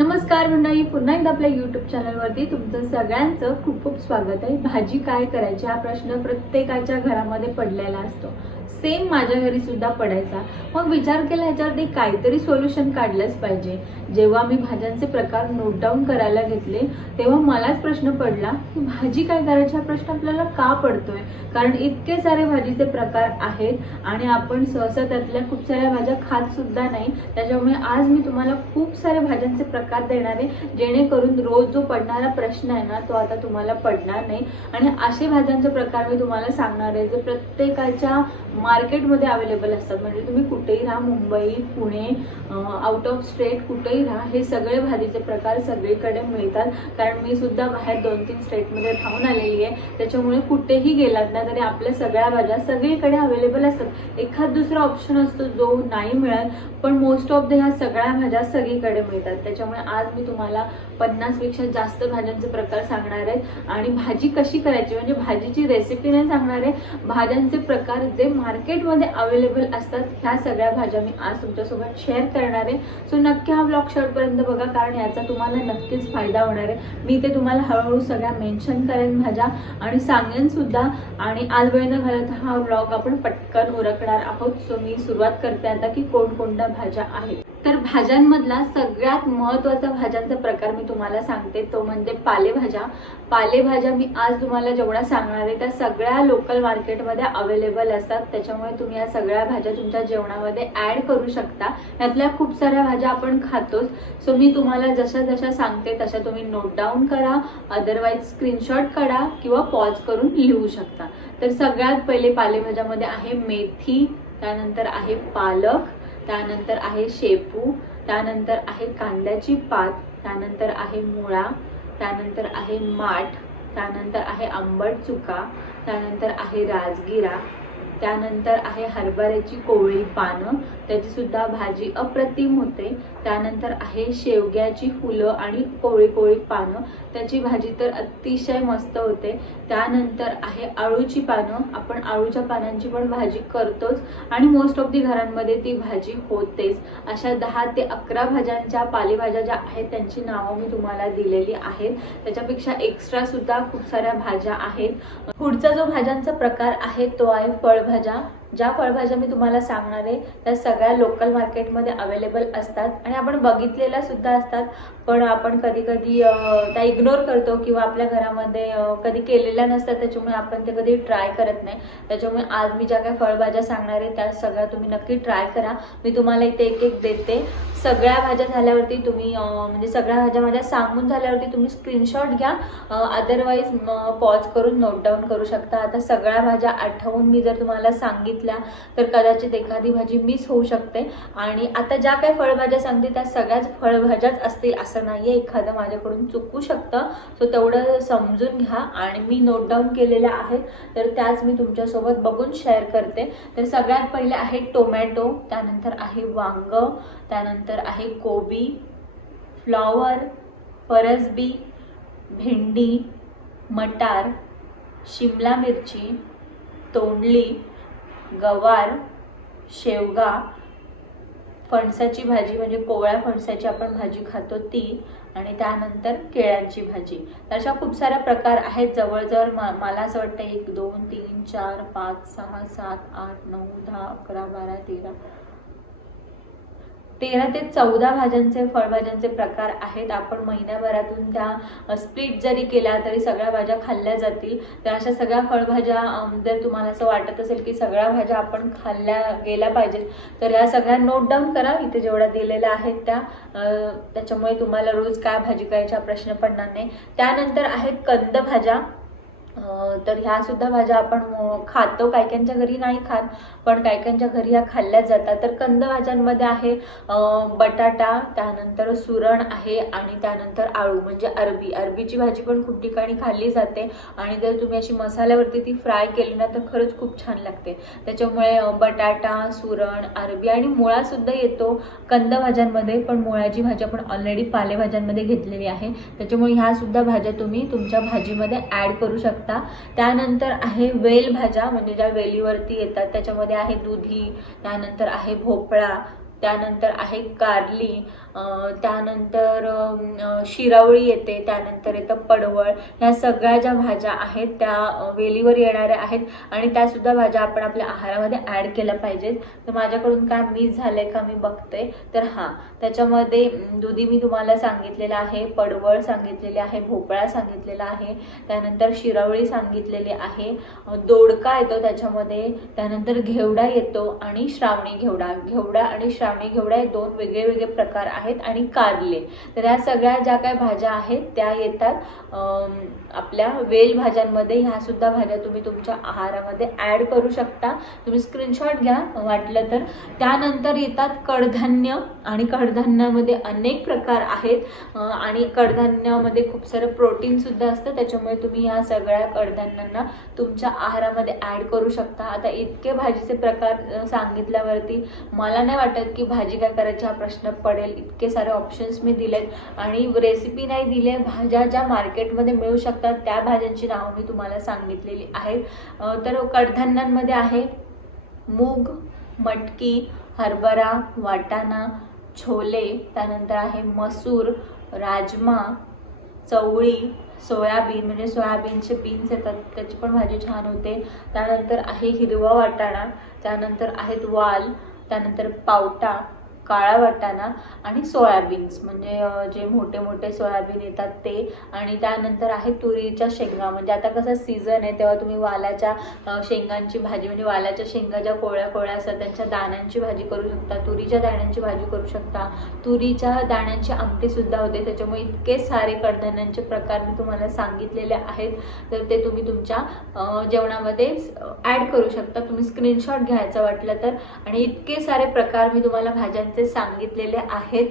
नमस्कार मंडळी पुन्हा एकदा आपल्या युट्यूब चॅनलवरती तुमचं सगळ्यांचं खूप खूप स्वागत आहे. भाजी काय करायची हा प्रश्न प्रत्येकाच्या घरामध्ये पडलेला असतो. सेम माझ्या घरी सुद्धा पडायचा. मग विचार केला ह्याच्यावरती काहीतरी सोल्युशन काढलंच पाहिजे. जेव्हा मी भाज्यांचे प्रकार नोट डाऊन करायला घेतले तेव्हा मलाच प्रश्न पडला की भाजी काय करायची? हा प्रश्न आपल्याला का पडतोय? कारण इतके सारे भाजीचे प्रकार आहेत आणि आपण सहसा त्यातल्या खूप साऱ्या भाज्या खात सुद्धा नाही. त्याच्यामुळे आज मी तुम्हाला खूप साऱ्या भाज्यांचे प्रकार देणार आहे जेणेकरून रोज जो पडणारा प्रश्न आहे ना तो आता तुम्हाला पडणार नाही. आणि असे भाज्यांचे प्रकार मी तुम्हाला सांगणार आहे जे प्रत्येकाच्या मार्केटमध्ये अवेलेबल असतात. म्हणजे तुम्ही कुठेही राहा Mumbai Pune out of state कुठेही राहा हे सगळे भाजीचे प्रकार सगळीकडे मिळतात. कारण मी सुद्धा बाहेर दोन तीन स्टेटमध्ये राहून आलेली आहे. त्याच्यामुळे कुठेही गेलात ना तरी आपल्या सगळ्या भाज्या सगळीकडे अवेलेबल असतात. एखाद दुसरा ऑप्शन असतो जो नाही मिळत पण मोस्ट ऑफ द ह्या सगळ्या भाज्या सगळीकडे मिळतात. त्याच्यामुळे आज मी तुम्हाला पन्नासपेक्षा जास्त भाज्यांचे प्रकार सांगणार आहेत आणि भाजी कशी करायची? म्हणजे भाजीची रेसिपी नाही सांगणार आहे. भाज्यांचे प्रकार जे मार्केटमध्ये अवेलेबल असतात ह्या सगळ्या भाज्या मी आज तुमच्यासोबत शेअर करणार आहे. सो नक्की हा ब्लॉग शॉर्टपर्यंत बघा कारण याचा तुम्हाला नक्कीच फायदा होणार आहे. मी ते तुम्हाला हळूहळू सगळ्या मेन्शन करेन भाज्या आणि सांगेन सुद्धा. आणि आज वेळ न घालत हा ब्लॉग आपण पटकन उरकणार आहोत. सो मी सुरुवात करते आता की कोणकोणत्या भाज्या आहेत. तर भाज्यांमधला सगळ्यात महत्त्वाचा भाज्यांचा प्रकार मी तुम्हाला सांगते तो म्हणजे पालेभाज्या. पालेभाज्या मी आज तुम्हाला जेवढ्या सांगणार आहे त्या सगळ्या लोकल मार्केटमध्ये अवेलेबल असतात. त्याच्यामुळे तुम्ही या सगळ्या भाज्या तुमच्या जेवणामध्ये ॲड करू शकता. यातल्या खूप साऱ्या भाज्या आपण खातोच. सो मी तुम्हाला जशा जशा सांगते तशा तुम्ही नोट डाऊन करा. अदरवाईज स्क्रीनशॉट काढा किंवा पॉज करून लिहू शकता. तर सगळ्यात पहिले पालेभाज्यामध्ये आहे मेथी त्यानंतर आहे पालक त्यानंतर आहे शेपू त्यानंतर आहे कांद्याची पात त्यानंतर आहे मुळा त्यानंतर आहे माठ त्यानंतर आहे आंबट चुका त्यानंतर आहे राजगिरा त्यानंतर आहे हरभऱ्याची कोवळी पानं त्याची सुद्धा भाजी अप्रतिम होते. त्यानंतर आहे शेवग्याची फुलं आणि कोवळी कोवळी पानं. त्याची भाजी तर अतिशय मस्त होते. त्यानंतर आहे आळूची पानं. आपण आळूच्या पानांची पण भाजी करतोच आणि मोस्ट ऑफ दी घरांमध्ये ती भाजी होतेच. अशा दहा ते अकरा भाज्यांच्या पालेभाज्या ज्या आहेत त्यांची नावं मी तुम्हाला दिलेली आहेत. त्याच्यापेक्षा एक्स्ट्रा सुद्धा खूप साऱ्या भाज्या आहेत. पुढचा जो भाज्यांचा प्रकार आहे तो आहे फळभाज्या. ज्या फळभाज्या मी तुम्हाला सांगणार आहे त्या सगळ्या लोकल मार्केटमध्ये अवेलेबल असतात. आणि आपण बघितलेल्या सुद्धा असतात. पण आपण कधी कधी त्या इग्नोर करतो किंवा आपल्या घरामध्ये कधी केलेल्या नसतात त्याच्यामुळे आपण ते कधी ट्राय करत नाही. त्याच्यामुळे आज मी ज्या काही फळभाज्या सांगणार आहे त्या सगळ्या तुम्ही नक्की ट्राय करा. मी तुम्हाला इथे एक एक देते. सगळ्या भाज्या झाल्यावरती तुम्ही म्हणजे सगळ्या भाज्या माझ्या सांगून झाल्यावरती तुम्ही स्क्रीनशॉट घ्या. अदरवाईज पॉज करून नोट डाऊन करू शकता. आता सगळ्या भाज्या आठवून मी जर तुम्हाला सांगितल्या तर कदाचित एखादी भाजी मिस होऊ शकते. आणि आता ज्या काही फळभाज्या सांगते त्या सगळ्याच फळभाज्याच असतील असं नाही आहे एखादं माझ्याकडून चुकू शकतं. सो तेवढं समजून घ्या. आणि मी नोट डाऊन केलेल्या आहेत तर त्याच मी तुमच्यासोबत बघून शेअर करते. तर सगळ्यात पहिले आहे टोमॅटो त्यानंतर आहे वांग त्यानंतर आहे कोबी फ्लॉवर फरसबी भेंडी मटार शिमला मिरची तोंडली गवार शेवगा फणसाची भाजी म्हणजे कोवळ्या फणसाची आपण भाजी खातो ती आणि त्यानंतर केळ्यांची भाजी. तर अशा खूप साऱ्या प्रकार आहेत जवळजवळ. मा मला असं वाटतं एक दोन तीन चार पाच सहा सात आठ नऊ दहा अकरा बारा तेरा तेरा ते चौदा भाज्यांचे फळभाज्यांचे प्रकार आहेत. आपण महिन्याभरातून त्या स्प्लिट जरी केल्या तरी सगळ्या भाज्या खाल्ल्या जातील. तर अशा सगळ्या फळभाज्या जर तुम्हाला असं वाटत असेल की सगळ्या भाज्या आपण खाल्ल्या गेल्या पाहिजेत तर या सगळ्या नोट डाऊन करा. इथे जेवढ्या दिलेल्या आहेत त्या त्याच्यामुळे तुम्हाला रोज काय भाजी करायचा प्रश्न पडणार नाही. त्यानंतर आहेत कंद भाज्या. तर ह्या सुद्धा भाज्या आपण खातो. खातो कायकांच्या घरी नाही खात पण कायकांच्या घरी ह्या खाल्ल्या जातात. तर कंद भाज्यांमध्ये आहे बटाटा त्यानंतर सुरण आहे आणि त्यानंतर आळू म्हणजे अरबी. अरबीची भाजी पण खूप ठिकाणी खाल्ली जाते आणि जर तुम्ही अशी मसाल्यावरती ती फ्राय केली ना तर खरंच खूप छान लागते. त्याच्यामुळे बटाटा सुरण अरबी आणि मुळासुद्धा येतो कंद भाज्यांमध्ये पण मुळाची भाजी आपण ऑलरेडी पालेभाज्यांमध्ये घेतलेली आहे. त्याच्यामुळे ह्या सुद्धा भाज्या तुम्ही तुमच्या भाजीमध्ये ॲड करू शकता. त्यानंतर आहे वेल भाज्या म्हणजे ज्या वेलीवरती येतात त्याच्यामध्ये आहे दुधी त्यानंतर आहे भोपळा त्यानंतर आहे कारली त्यानंतर शिरावळी येते त्यानंतर येतं पडवळ. ह्या सगळ्या ज्या भाज्या आहेत त्या वेलीवर येणाऱ्या आहेत आणि त्यासुद्धा भाज्या आपण आपल्या आहारामध्ये ॲड केल्या पाहिजेत. तर माझ्याकडून काय मिस झालंय का मी बघते. तर हां त्याच्यामध्ये दुधी मी तुम्हाला सांगितलेलं आहे पडवळ सांगितलेले आहे भोपळा सांगितलेला आहे त्यानंतर शिरावळी सांगितलेली आहे दोडका येतो त्याच्यामध्ये त्यानंतर घेवडा येतो आणि श्रावणी घेवडा घेवडा आणि श्रावणी घेवडा हे दोन वेगळे वेगळे प्रकार आहेत आणि कारले. तर या सगळ्या ज्या काय भाज्या आहेत त्या येतात. आपल्या वेल भाज्यांमध्ये ह्या सुद्धा भाज्या तुम्ही तुमच्या आहारामध्ये ॲड करू शकता. तुम्ही स्क्रीनशॉट घ्या वाटलं तर. त्यानंतर येतात कडधान्य आणि कडधान्यामध्ये अनेक प्रकार आहेत. आणि कडधान्यामध्ये खूप सारं प्रोटीन सुद्धा असतं. त्याच्यामुळे तुम्ही ह्या सगळ्या कडधान्यांना तुमच्या आहारामध्ये ॲड करू शकता. आता इतके भाजीचे प्रकार सांगितल्यावरती मला नाही वाटत की की भाजी काय करायची हा प्रश्न पडेल. इतके सारे ऑप्शन्स मी दिलेत. आणि रेसिपी नाही दिले भाज्या ज्या मार्केटमध्ये मिळू शकतात त्या भाज्यांची नावं मी तुम्हाला सांगितलेली आहेत. तर कडधान्यांमध्ये आहे मूग मटकी हरभरा वाटाणा छोले त्यानंतर आहे मसूर राजमा चवळी सोयाबीन म्हणजे सोयाबीनचे बीन्स येतात त्याची पण भाजी छान होते. त्यानंतर आहे हिरवा वाटाणा त्यानंतर आहेत वाल त्यानंतर पावटा काळा वाटाणा आणि सोयाबीन्स. म्हणजे जे मोठे मोठे सोयाबीन येतात ते आणि त्यानंतर आहे तुरीच्या शेंगा. म्हणजे आता कसं सीझन आहे तेव्हा तुम्ही वालाच्या शेंगांची भाजी म्हणजे वालाच्या शेंगा ज्या कोळ्या कोळ्या असतात त्यांच्या दाण्यांची भाजी करू शकता तुरीच्या दाण्यांची भाजी करू शकता. तुरीच्या दाण्यांची आमटीसुद्धा होते त्याच्यामुळे इतके सारे कडधान्यांचे प्रकार मी तुम्हाला सांगितलेले आहेत. तर ते तुम्ही तुमच्या जेवणामध्ये ॲड करू शकता. तुम्ही स्क्रीनशॉट घ्यायचं वाटलं तर. आणि इतके सारे प्रकार मी तुम्हाला भाज्यांचे ते सांगितलेले आहेत.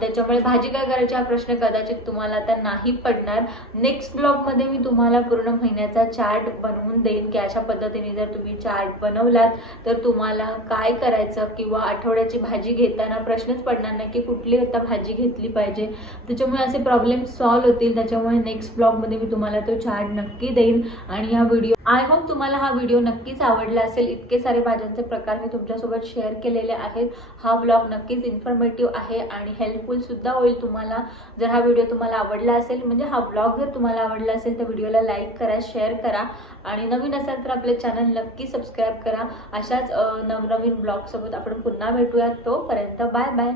त्याच्यामुळे भाजी काय करायची हा प्रश्न कदाचित तुम्हाला आता नाही पडणार. नेक्स्ट ब्लॉगमध्ये मी तुम्हाला पूर्ण महिन्याचा चार्ट बनवून देईन की अशा पद्धतीने जर तुम्ही चार्ट बनवलात तर तुम्हाला काय करायचं किंवा आठवड्याची भाजी घेताना प्रश्नच पडणार नाही की कुठली आता भाजी घेतली पाहिजे. त्याच्यामुळे असे प्रॉब्लेम सॉल्व्ह होतील. त्याच्यामुळे नेक्स्ट ब्लॉगमध्ये मी तुम्हाला तो चार्ट नक्की देईन. आणि हा व्हिडिओ आय होप तुम्हाला हा व्हिडिओ नक्कीच आवडला असेल. इतके सारे भाज्यांचे प्रकार मी तुमच्यासोबत शेअर केलेले आहेत. हा ब्लॉग नक्की नक्कीच इन्फॉर्मेटिव्ह आहे आणि हेल्पफुलसुद्धा होईल तुम्हाला. जर हा व्हिडिओ तुम्हाला आवडला असेल म्हणजे हा ब्लॉग जर तुम्हाला आवडला असेल तर व्हिडिओला लाईक करा शेअर करा आणि नवीन असाल तर आपले चॅनल नक्की सबस्क्राईब करा. अशाच नवनवीन ब्लॉगसोबत आपण पुन्हा भेटूयात तोपर्यंत बाय बाय